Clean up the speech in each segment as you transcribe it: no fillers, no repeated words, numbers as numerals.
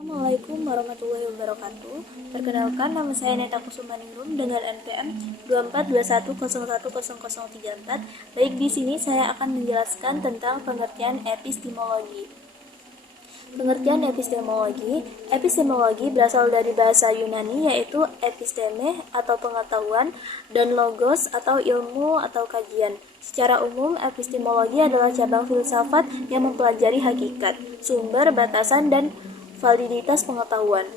Assalamualaikum warahmatullahi wabarakatuh. Perkenalkan, nama saya Neta Kusumaningrum dengan NPM 2421010034. Baik, di sini saya akan menjelaskan tentang pengertian epistemologi. Pengertian epistemologi berasal dari bahasa Yunani yaitu episteme atau pengetahuan dan logos atau ilmu atau kajian. Secara umum, epistemologi adalah cabang filsafat yang mempelajari hakikat, sumber, batasan, dan validitas pengetahuan.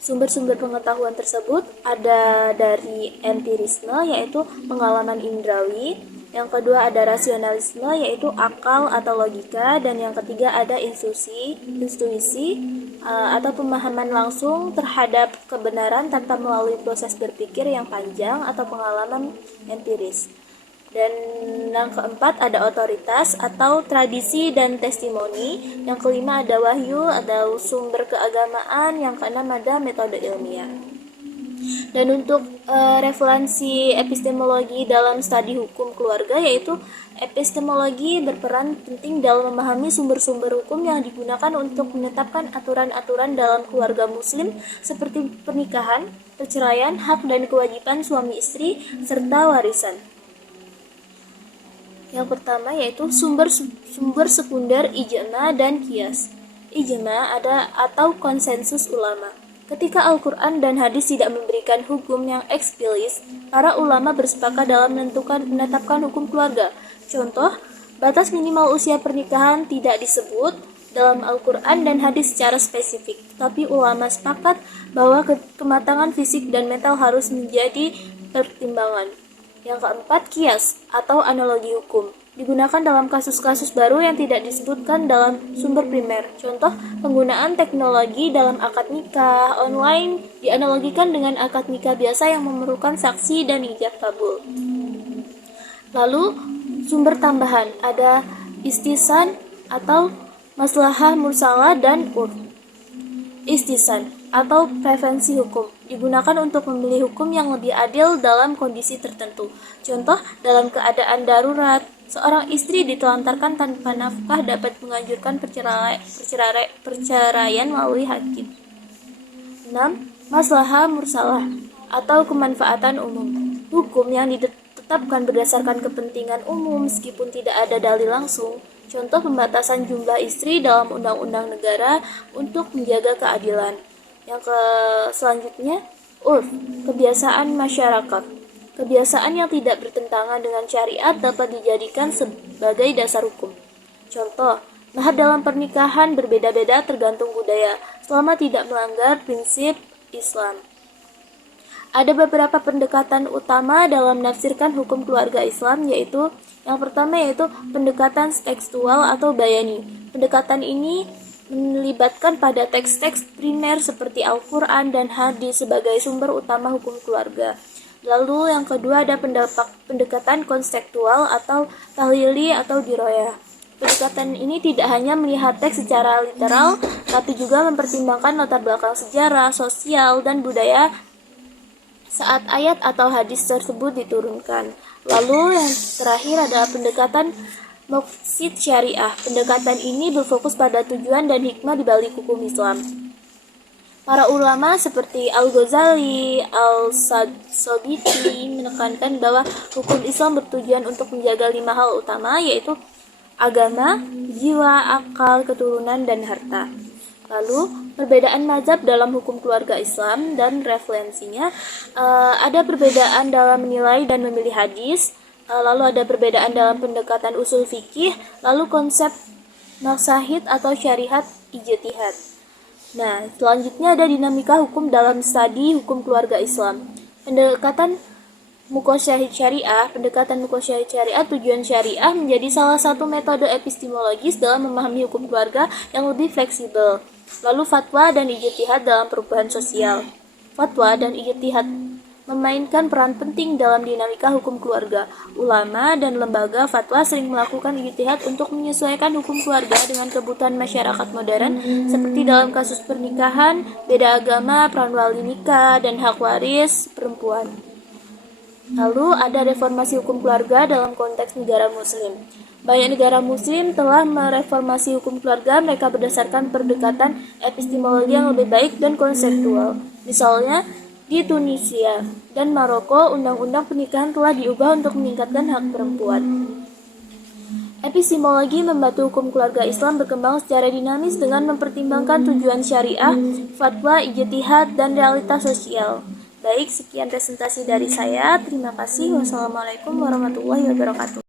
Sumber-sumber pengetahuan tersebut ada dari empirisme, yaitu pengalaman indrawi. Yang kedua ada rasionalisme, yaitu akal atau logika. Dan yang ketiga ada intuisi atau pemahaman langsung terhadap kebenaran tanpa melalui proses berpikir yang panjang atau pengalaman empiris. Dan yang keempat ada otoritas atau tradisi dan testimoni. Yang kelima ada wahyu atau sumber keagamaan. Yang keenam ada metode ilmiah. Dan untuk referensi epistemologi dalam studi hukum keluarga, yaitu epistemologi berperan penting dalam memahami sumber-sumber hukum yang digunakan untuk menetapkan aturan-aturan dalam keluarga muslim seperti pernikahan, perceraian, hak dan kewajiban suami istri, serta warisan. Yang pertama yaitu sumber sekunder ijma dan qiyas. Ijma ada atau konsensus ulama. Ketika Al-Quran dan hadis tidak memberikan hukum yang eksplisit, para ulama bersepakat dalam menetapkan hukum keluarga. Contoh, batas minimal usia pernikahan tidak disebut dalam Al-Quran dan hadis secara spesifik, tapi ulama sepakat bahwa kematangan fisik dan mental harus menjadi pertimbangan. Yang keempat, qiyas atau analogi hukum. Digunakan dalam kasus-kasus baru yang tidak disebutkan dalam sumber primer. Contoh, penggunaan teknologi dalam akad nikah online dianalogikan dengan akad nikah biasa yang memerlukan saksi dan ijab kabul. Lalu, sumber tambahan ada istisan atau maslahah mursalah dan urf. Istisan atau prevensi hukum digunakan untuk memilih hukum yang lebih adil dalam kondisi tertentu. Contoh, dalam keadaan darurat, seorang istri ditelantarkan tanpa nafkah dapat mengajukan perceraian melalui hakim. 6. Maslahah mursalah atau kemanfaatan umum. Hukum yang ditetapkan berdasarkan kepentingan umum meskipun tidak ada dalil langsung. Contoh, pembatasan jumlah istri dalam undang-undang negara untuk menjaga keadilan. Yang selanjutnya, urf, kebiasaan masyarakat. Kebiasaan yang tidak bertentangan dengan syariat dapat dijadikan sebagai dasar hukum. Contoh, mahar dalam pernikahan berbeda-beda tergantung budaya, selama tidak melanggar prinsip Islam. Ada beberapa pendekatan utama dalam menafsirkan hukum keluarga Islam, yaitu yang pertama yaitu pendekatan tekstual atau bayani. Pendekatan ini melibatkan pada teks-teks primer seperti Al-Quran dan hadis sebagai sumber utama hukum keluarga. Lalu yang kedua ada pendekatan konseptual atau tahlili atau diroyah. Pendekatan ini tidak hanya melihat teks secara literal, tapi juga mempertimbangkan latar belakang sejarah, sosial, dan budaya saat ayat atau hadis tersebut diturunkan. Lalu yang terakhir adalah pendekatan maqsid syariah. Pendekatan ini berfokus pada tujuan dan hikmah di balik hukum Islam. Para ulama seperti Al-Ghazali, Al-Sabiti menekankan bahwa hukum Islam bertujuan untuk menjaga 5 hal utama, yaitu agama, jiwa, akal, keturunan, dan harta. Lalu, perbedaan mazhab dalam hukum keluarga Islam dan referensinya, ada perbedaan dalam menilai dan memilih hadis, lalu ada perbedaan dalam pendekatan usul fikih, lalu konsep maksahid atau syariat ijtihad. Nah, selanjutnya ada dinamika hukum dalam studi hukum keluarga Islam. Pendekatan muqasyahid syariah, tujuan syariah menjadi salah satu metode epistemologis dalam memahami hukum keluarga yang lebih fleksibel. Lalu fatwa dan ijtihad dalam perubahan sosial. Fatwa dan ijtihad memainkan peran penting dalam dinamika hukum keluarga. Ulama dan lembaga fatwa sering melakukan ijtihad untuk menyesuaikan hukum keluarga dengan kebutuhan masyarakat modern, seperti dalam kasus pernikahan, beda agama, peran wali nikah, dan hak waris perempuan. Lalu ada reformasi hukum keluarga dalam konteks negara muslim. Banyak negara muslim telah mereformasi hukum keluarga mereka berdasarkan pendekatan epistemologi yang lebih baik dan konseptual. Misalnya, di Tunisia dan Maroko, undang-undang pernikahan telah diubah untuk meningkatkan hak perempuan. Epistemologi membantu hukum keluarga Islam berkembang secara dinamis dengan mempertimbangkan tujuan syariah, fatwa, ijtihad, dan realitas sosial. Baik, sekian presentasi dari saya. Terima kasih. Wassalamualaikum warahmatullahi wabarakatuh.